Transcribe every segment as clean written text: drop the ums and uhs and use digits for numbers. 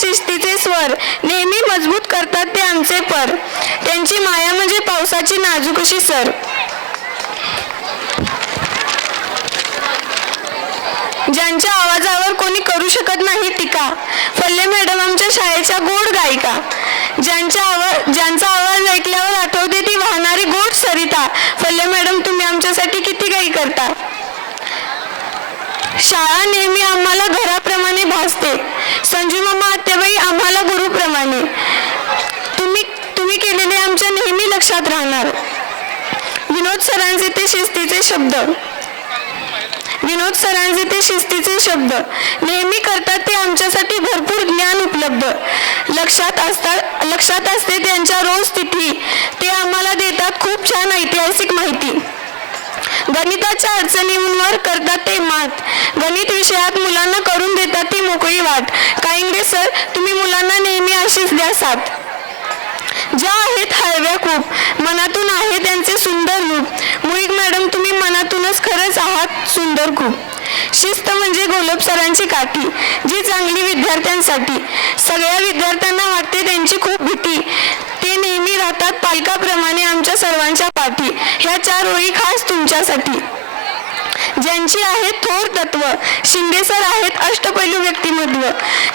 शिस्तीचे स्वर नेहमी मजबूत करतात ते आमचे पर. त्यांची माया म्हणजे पावसाची नाजूकशी सर. ज्यांच्या आवाजावर कोणी करू शकत नाही टीका, फल्ले मॅडम आमच्या शाळेच्या गोड गायिका. ज्यांचा आवाज ऐकल्यावर आठवते ती वाहणारी गोड सरिता, फल्ले मॅडम तुम्ही आमच्यासाठी किती काही करता. शाळा नेहमी आम्हाला घराप्रमाणे भासते, संजू मामा आत्याबाई आम्हाला गुरुप्रमाणे. तुम्ही केलेले आमच्या नेहमी लक्षात राहणार. विनोद सरांचे ते शिस्तीचे शब्द, विनोद सरांचे ते शिस्तीचे शब्द नेहमी करतात ते आमच्यासाठी भरपूर ज्ञान उपलब्ध. लक्षात असते त्यांच्या रोज तिथी, ते आम्हाला देतात खूप छान ऐतिहासिक माहिती. गणिताच्या अडचणींवर करतात ते मात, गणित विषयात मुलांना करून देतात ती मोकळी वाट. कायंगे सर तुम्ही मुलांना नेहमी अशीच द्या साथ. ज्या आहेत हळव्या खूप, मनातून आहे त्यांचे सुंदर रूप. मुळीक मॅडम तुम्ही मनातूनच खरंच आहात सुंदर खूप. शिस्त म्हणजे गोलब सरांची काठी, जी चांगली विद्यार्थ्यांसाठी. सगळ्या विद्यार्थ्यांना वाटते त्यांची खूप भीती, ते नेहमी राहतात पालकाप्रमाणे आमच्या सर्वांच्या पाठी. ह्या 4 ओळी खास तुमच्यासाठी. ज्यांची आहेत थोर तत्व, शिंदे सर आहेत अष्टपैलू व्यक्तिमत्व.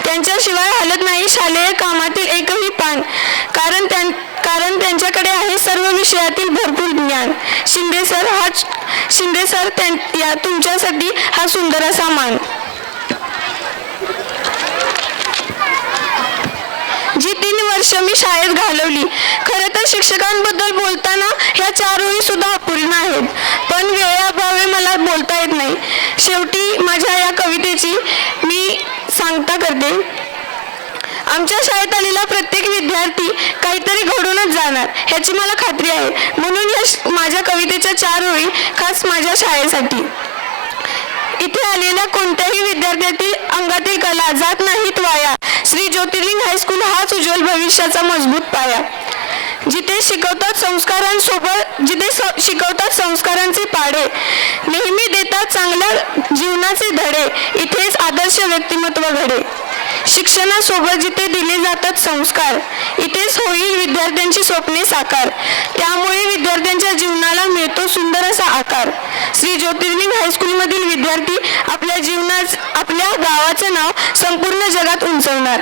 त्यांच्याशिवाय हलत नाही शालेय कामातील एकही पान, कारण त्यांच्याकडे आहे सर्व विषयातील भरपूर ज्ञान. शिंदे सर तुमच्यासाठी हा सुंदर असा मान. जी 3 वर्ष मी शाळेत घालवली, खरं तर शिक्षकांबद्दल बोलताना ह्या 4 ओळी सुद्धा अपूर्ण आहेत, पण वेळेअभावी मला बोलता येत नाही. शेवटी माझ्या या कवितेची मी सांगता करते. आमच्या शाळेत आलेला प्रत्येक विद्यार्थी काहीतरी घडूनच जाणार ह्याची मला खात्री आहे. म्हणून या माझ्या कवितेच्या 4 ओळी खास माझ्या शाळेसाठी. इथे आलेल्या कोणत्याही विद्यार्थ्यातील अंगातील कला जात नाहीत वाया. श्री ज्योतिर्लिंग हायस्कूल हाच उज्ज्वल भविष्याचा मजबूत पाया. जिथे शिकवतात संस्कारांचे पाढे, नेहमी देतात चांगल्या जीवनाचे धडे. इथेच आदर्श व्यक्तिमत्व घडे. शिक्षणासोबत जिथे दिले जातात संस्कार, इथेच होईल विद्यार्थ्यांची स्वप्ने साकार. त्यामुळे विद्यार्थ्यांच्या जीवनाला मिळतो सुंदर असा आकार. श्री ज्योतिर्लिंग हायस्कूलमधील विद्यार्थी आपल्या गावाचं नाव संपूर्ण जगात उंचवणार.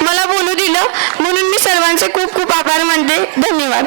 मला बोलू दिलं म्हणून मी सर्वांचे खूप खूप आभार मानते. धन्यवाद.